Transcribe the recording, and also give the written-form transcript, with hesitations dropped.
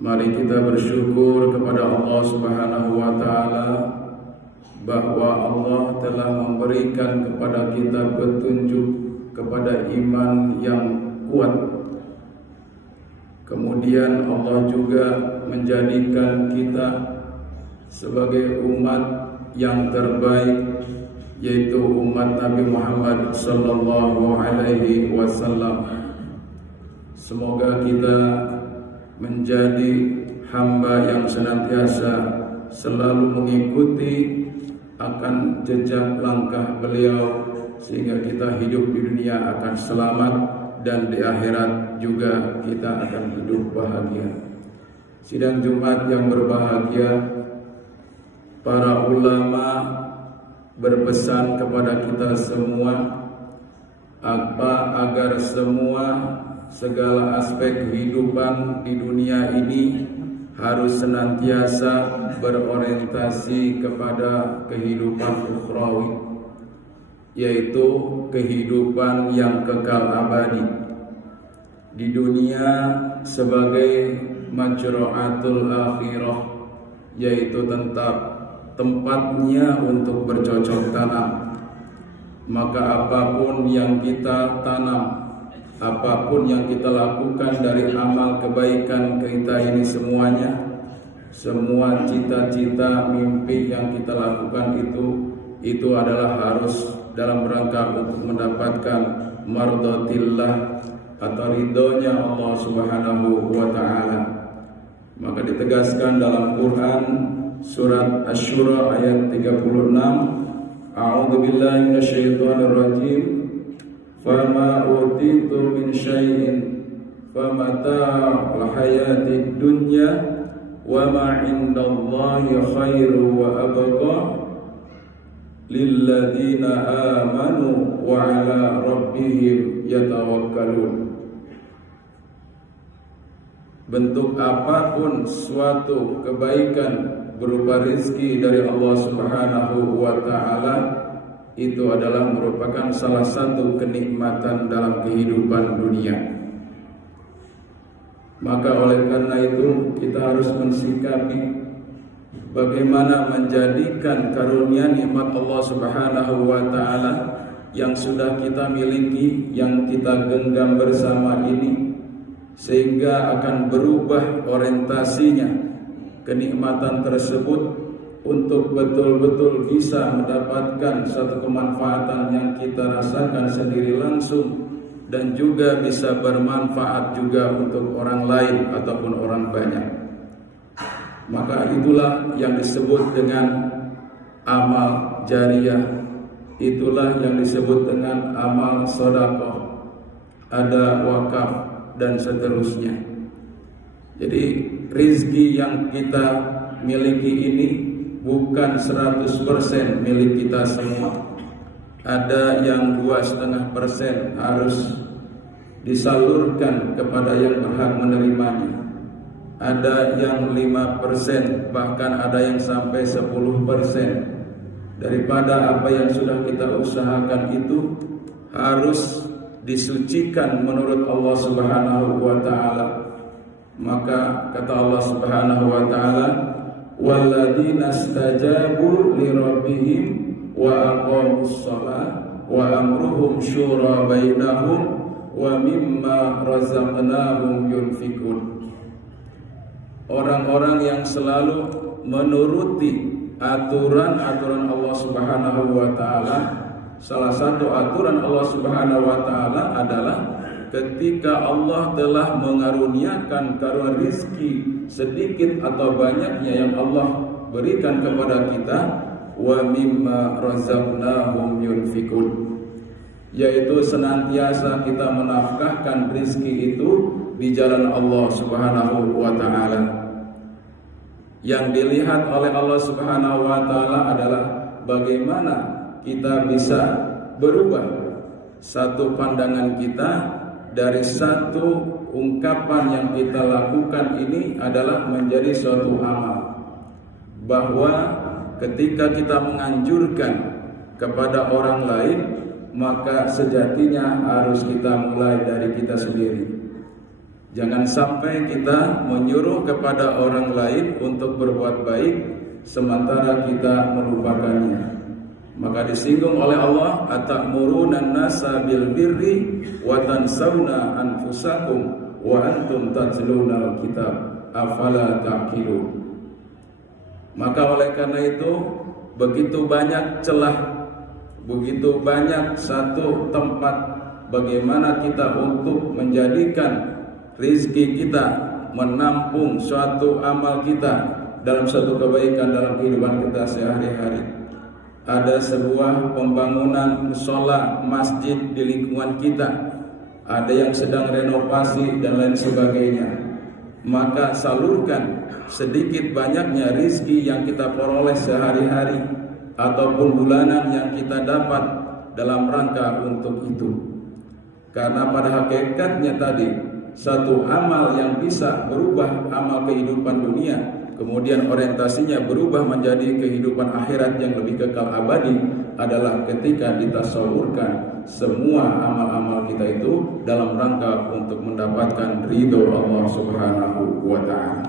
Mari kita bersyukur kepada Allah Subhanahu wa Ta'ala bahwa Allah telah memberikan kepada kita petunjuk kepada iman yang kuat. Kemudian Allah juga menjadikan kita sebagai umat yang terbaik, yaitu umat Nabi Muhammad sallallahu alaihi wasallam. Semoga kita menjadi hamba yang senantiasa selalu mengikuti akan jejak langkah beliau, sehingga kita hidup di dunia akan selamat dan di akhirat juga kita akan hidup bahagia. Sidang Jumat yang berbahagia, para ulama berpesan kepada kita semua agar segala aspek kehidupan di dunia ini harus senantiasa berorientasi kepada kehidupan ukhrawi, yaitu kehidupan yang kekal abadi di dunia sebagai majra'atul akhirah, yaitu tempatnya untuk bercocok tanam. Maka apapun yang kita tanam, apapun yang kita lakukan dari amal kebaikan kita ini, semua cita-cita, mimpi yang kita lakukan itu adalah harus dalam rangka untuk mendapatkan mardatillah atau ridhonya Allah Subhanahu wa Ta'ala. Maka ditegaskan dalam Quran surat Asy-Syura ayat 36, A'udzu billahi minasyaitonir rajim. Fama utitu min syai'in famata'ul hayatid dunya wa ma 'indallahi khairu wa abqa lilladzina amanu wa 'ala rabbihim yatawakkalun. Bentuk apapun suatu kebaikan berupa rezeki dari Allah Subhanahu wa Ta'ala, itu adalah merupakan salah satu kenikmatan dalam kehidupan dunia. Maka oleh karena itu kita harus mensikapi bagaimana menjadikan karunia nikmat Allah Subhanahu wa Ta'ala yang sudah kita miliki, yang kita genggam bersama ini, sehingga akan berubah orientasinya kenikmatan tersebut untuk betul-betul bisa mendapatkan satu kemanfaatan yang kita rasakan sendiri langsung, dan juga bisa bermanfaat juga untuk orang lain ataupun orang banyak. Maka itulah yang disebut dengan amal jariyah, itulah yang disebut dengan amal sedekah, ada wakaf dan seterusnya. Jadi rezeki yang kita miliki ini bukan 100% milik kita semua. Ada yang 2,5% harus disalurkan kepada yang berhak menerimanya. Ada yang 5%, bahkan ada yang sampai 10% daripada apa yang sudah kita usahakan itu harus disucikan menurut Allah Subhanahu wa Ta'ala. Maka kata Allah Subhanahu wa Ta'ala, walladzina istajabu lirabbihim wa aqamus shalah wa amruhum syura bainahum wa mimma razaqnahum yunfikun. Orang-orang yang selalu menuruti aturan-aturan Allah Subhanahu wa Ta'ala. Salah satu aturan Allah Subhanahu wa Ta'ala adalah ketika Allah telah mengaruniakan karunia rizki sedikit atau banyaknya yang Allah berikan kepada kita, wa mimma razaqnahum yunfikun, yaitu senantiasa kita menafkahkan rizki itu di jalan Allah Subhanahu wa Ta'ala. Yang dilihat oleh Allah Subhanahu wa Ta'ala adalah bagaimana kita bisa berubah satu pandangan kita dari satu ungkapan yang kita lakukan ini adalah menjadi suatu amal, bahwa ketika kita menganjurkan kepada orang lain, maka sejatinya harus kita mulai dari kita sendiri. Jangan sampai kita menyuruh kepada orang lain untuk berbuat baik sementara kita melupakannya. Maka disinggung oleh Allah, atamuruna nasa bil birri wa tansawna anfusakum wa antum tatluna alkitab afala taqilun. Maka oleh karena itu begitu banyak celah, begitu banyak satu tempat bagaimana kita untuk menjadikan rizki kita, menampung suatu amal kita dalam suatu kebaikan dalam kehidupan kita sehari-hari. Ada sebuah pembangunan musola masjid di lingkungan kita, ada yang sedang renovasi dan lain sebagainya. Maka salurkan sedikit banyaknya rizki yang kita peroleh sehari-hari ataupun bulanan yang kita dapat dalam rangka untuk itu. Karena pada hakikatnya tadi, satu amal yang bisa berubah amal kehidupan dunia, kemudian orientasinya berubah menjadi kehidupan akhirat yang lebih kekal abadi, adalah ketika ditasawurkan semua amal-amal kita itu dalam rangka untuk mendapatkan ridho Allah Subhanahu wa ta'ala.